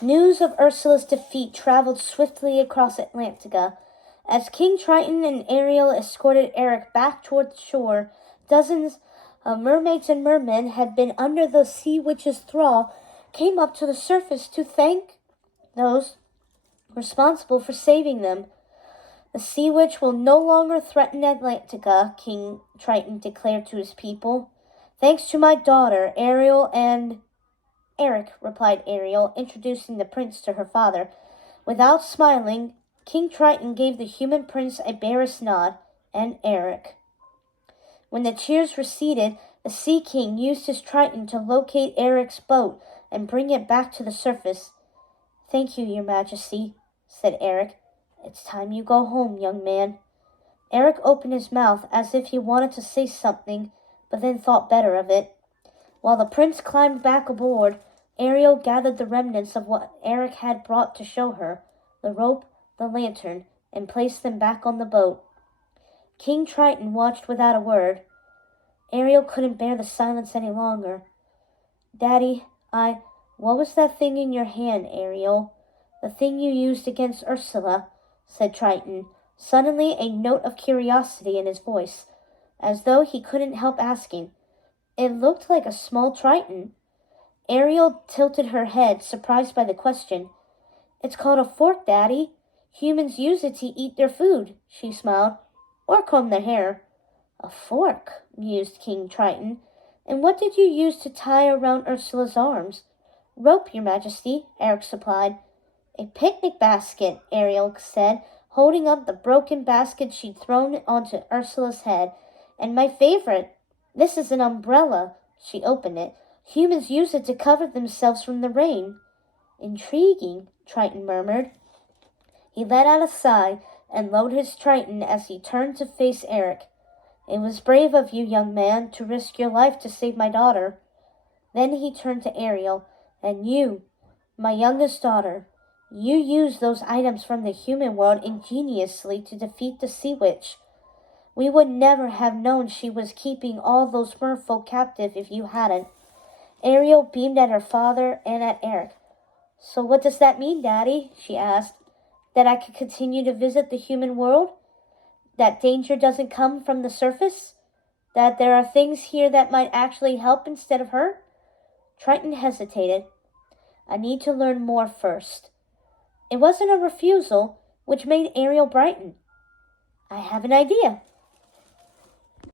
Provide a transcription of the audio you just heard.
News of Ursula's defeat traveled swiftly across Atlantica. As King Triton and Ariel escorted Eric back toward the shore, dozens of mermaids and mermen had been under the sea witch's thrall came up to the surface to thank those responsible for saving them. The sea witch will no longer threaten Atlantica, King Triton declared to his people. Thanks to my daughter, Ariel and... Eric, replied Ariel, introducing the prince to her father. Without smiling, King Triton gave the human prince a barest nod, and Eric. When the cheers receded, the Sea King used his Triton to locate Eric's boat and bring it back to the surface. Thank you, your majesty, said Eric. It's time you go home, young man. Eric opened his mouth as if he wanted to say something, but then thought better of it. While the prince climbed back aboard, Ariel gathered the remnants of what Eric had brought to show her, the rope, the lantern, and placed them back on the boat. King Triton watched without a word. Ariel couldn't bear the silence any longer. Daddy, what was that thing in your hand, Ariel? The thing you used against Ursula, said Triton, suddenly a note of curiosity in his voice, as though he couldn't help asking. It looked like a small Triton. Ariel tilted her head, surprised by the question. It's called a fork, Daddy. Humans use it to eat their food, she smiled, or comb their hair. A fork, mused King Triton. And what did you use to tie around Ursula's arms? Rope, your majesty, Eric supplied. A picnic basket, Ariel said, holding up the broken basket she'd thrown onto Ursula's head. And my favorite, this is an umbrella. She opened it. Humans use it to cover themselves from the rain. Intriguing, Triton murmured. He let out a sigh and lowered his Triton as he turned to face Eric. It was brave of you, young man, to risk your life to save my daughter. Then he turned to Ariel. And you, my youngest daughter, you used those items from the human world ingeniously to defeat the sea witch. We would never have known she was keeping all those merfolk captive if you hadn't. Ariel beamed at her father and at Eric. So what does that mean, Daddy? She asked. That I can continue to visit the human world? That danger doesn't come from the surface? That there are things here that might actually help instead of hurt? Triton hesitated. I need to learn more first. It wasn't a refusal, which made Ariel brighten. I have an idea,